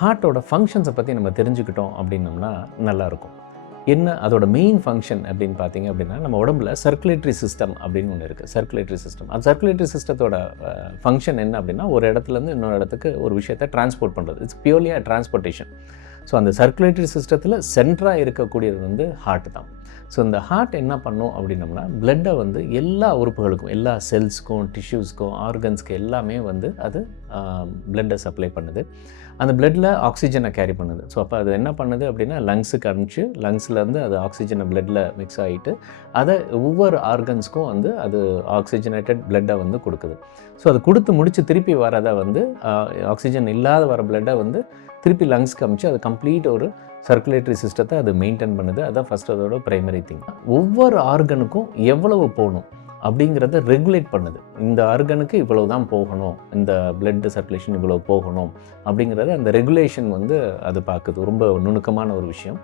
ஹார்ட்டோட ஃபங்க்ஷன்ஸை பற்றி நம்ம தெரிஞ்சுக்கிட்டோம் அப்படின்னோம்னா நல்லாயிருக்கும். என்ன அதோட மெயின் ஃபங்க்ஷன் அப்படின்னு பார்த்தீங்க அப்படின்னா நம்ம உடம்புல சர்க்குலேட்டரி சிஸ்டம் அப்படின்னு ஒன்று இருக்குது சர்க்குலேட்டரி சிஸ்டம் அந்த சர்க்குலேட்டரி சிஸ்டத்தோட ஃபங்க்ஷன் என்ன அப்படின்னா ஒரு இடத்துலேருந்து இன்னொரு இடத்துக்கு ஒரு விஷயத்தை டிரான்ஸ்போர்ட் பண்ணுறது இட்ஸ் பியூர்லியாக டிரான்ஸ்போர்ட்டேஷன் ஸோ அந்த சர்க்குலேட்டரி சிஸ்டத்தில் சென்ட்ராக இருக்கக்கூடியது வந்து ஹார்ட் தான். ஸோ இந்த ஹார்ட் என்ன பண்ணும் அப்படின்னம்னா பிளட்டை வந்து எல்லா உறுப்புகளுக்கும் எல்லா செல்ஸ்க்கும் டிஷ்யூஸ்க்கும் ஆர்கன்ஸ்க்கு எல்லாமே வந்து அது பிளட்டை சப்ளை பண்ணுது. அந்த பிளட்டில் ஆக்சிஜனை கேரி பண்ணுது. ஸோ அப்போ அது என்ன பண்ணுது அப்படின்னா லங்ஸுக்கு அனுப்பிச்சு லங்ஸ்லேருந்து அது ஆக்சிஜனை பிளட்டில் மிக்ஸ் ஆகிட்டு அதை ஒவ்வொரு ஆர்கன்ஸ்க்கும் வந்து அது ஆக்சிஜனேட்டட் பிளட்டை வந்து கொடுக்குது. ஸோ அது கொடுத்து முடித்து திருப்பி வரதை வந்து ஆக்சிஜன் இல்லாத வர பிளட்டை வந்து திருப்பி லங்ஸ்க்கு அமிச்சு அது கம்ப்ளீட் ஒரு சர்க்குலேட்டரி சிஸ்டத்தை அது மெயின்டைன் பண்ணுது. அதான் ஃபஸ்ட் அதோட ப்ரைமரி திங் ஒவ்வொரு ஆர்கனுக்கும் எவ்வளவு போகணும் அப்படிங்கிறத ரெகுலேட் பண்ணுது. இந்த ஆர்கனுக்கு இவ்வளவு தான் போகணும். இந்த பிளட் சர்க்குலேஷன் இவ்வளவு போகணும் அப்படிங்கிறத அந்த ரெகுலேஷன் வந்து அது பார்க்குது. ரொம்ப நுணுக்கமான ஒரு விஷயம்.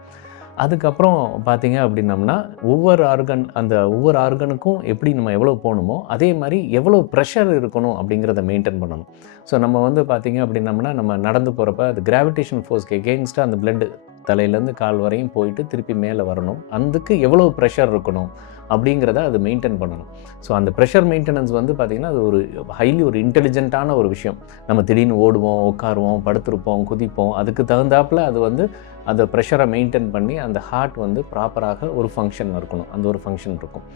அதுக்கப்புறம் பார்த்தீங்க அப்படின்னம்னா ஒவ்வொரு ஆர்கன் அந்த ஒவ்வொரு ஆர்கனுக்கும் எப்படி நம்ம எவ்வளோ போகணுமோ அதே மாதிரி எவ்வளோ ப்ரெஷர் இருக்கணும் அப்படிங்கிறத மெயின்டைன் பண்ணணும். ஸோ நம்ம வந்து பார்த்தீங்க அப்படின்னம்னா நம்ம நடந்து போகிறப்ப அது கிராவிடேஷன் ஃபோர்ஸ்க்கு எகெயின்ஸ்டாக அந்த பிளட் தலையிலேருந்து கால் வரையும் போயிட்டு திருப்பி மேலே வரணும். அதுக்கு எவ்வளோ ப்ரெஷர் இருக்கணும் அப்படிங்கிறத அது மெயின்டைன் பண்ணணும். ஸோ அந்த ப்ரெஷர் மெயின்டெனன்ஸ் வந்து பார்த்திங்கன்னா அது ஒரு ஹைலி ஒரு இன்டெலிஜென்ட்டான ஒரு விஷயம். நம்ம திடீர்னு ஓடுவோம் உட்காருவோம் படுத்திருப்போம் குதிப்போம். அதுக்கு தகுந்தாப்பில் அது வந்து அந்த ப்ரெஷரை மெயின்டைன் பண்ணி அந்த ஹார்ட் வந்து ப்ராப்பராக ஒரு ஃபங்க்ஷன் இருக்கணும். அந்த ஒரு ஃபங்க்ஷன் இருக்கும்.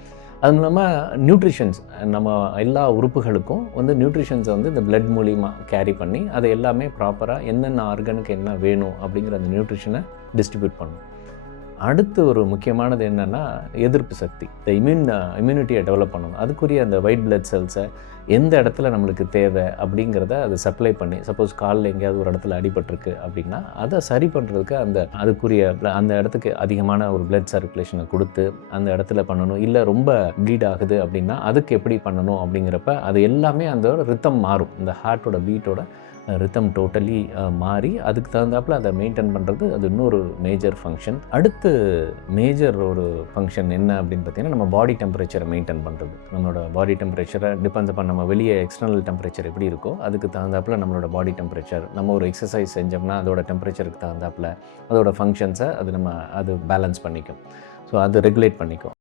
அது இல்லாமல் நியூட்ரிஷன்ஸ் நம்ம எல்லா உறுப்புகளுக்கும் வந்து நியூட்ரிஷன்ஸை வந்து இந்த பிளட் மூலிமா கேரி பண்ணி அதை எல்லாமே ப்ராப்பராக என்னென்ன ஆர்கனுக்கு என்ன வேணும் அப்படிங்கிற அந்த நியூட்ரிஷனை டிஸ்ட்ரிபியூட் பண்ணும் அடுத்து ஒரு முக்கியமானது என்னென்னா எதிர்ப்பு சக்தி. இந்த இம்யூன் இம்யூனிட்டியை டெவலப் பண்ணணும். அதுக்குரிய அந்த ஒயிட் பிளட் செல்ஸை எந்த இடத்துல நம்மளுக்கு தேவை அப்படிங்கிறத அது சப்ளை பண்ணி சப்போஸ் காலில் எங்கேயாவது ஒரு இடத்துல அடிபட்டிருக்கு அப்படின்னா அதை சரி பண்ணுறதுக்கு அந்த அதுக்குரிய அந்த இடத்துக்கு அதிகமான ஒரு பிளட் சர்க்குலேஷனை கொடுத்து அந்த இடத்துல பண்ணணும். இல்லை ரொம்ப ப்ளீட் ஆகுது அப்படின்னா அதுக்கு எப்படி பண்ணணும் அப்படிங்கிறப்ப அது எல்லாமே அந்த ரித்தம் மாறும். இந்த ஹார்ட்டோட பீட்டோட ரித்தம் டோட்டலி மாறி அதுக்கு தகுந்தாப்பில் அதை மெயின்டைன் பண்ணுறது அது இன்னொரு மேஜர் ஃபங்க்ஷன் அடுத்து மேஜர் ஒரு ஃபங்க்ஷன் என்ன அப்படின்னு பார்த்தீங்கன்னா நம்ம பாடி டெம்பரேச்சரை மெயின்டைன் பண்ணுறது நம்மளோட பாடி டெம்பரேச்சரை டிபெண்ட் பண்ண நம்ம வெளியே எக்ஸ்டர்னல் டெம்பரேச்சர் எப்படி இருக்கோ அதுக்கு தகுந்தாப்பில் நம்மளோட பாடி டெம்பரேச்சர் நம்ம ஒரு எக்ஸசைஸ் செஞ்சோம்னா அதோட டெம்பரேச்சருக்கு தகுந்தாப்பில் அதோட ஃபங்க்ஷன்ஸை அது நம்ம அது பேலன்ஸ் பண்ணிக்கும். ஸோ அது ரெகுலேட் பண்ணிக்கும்.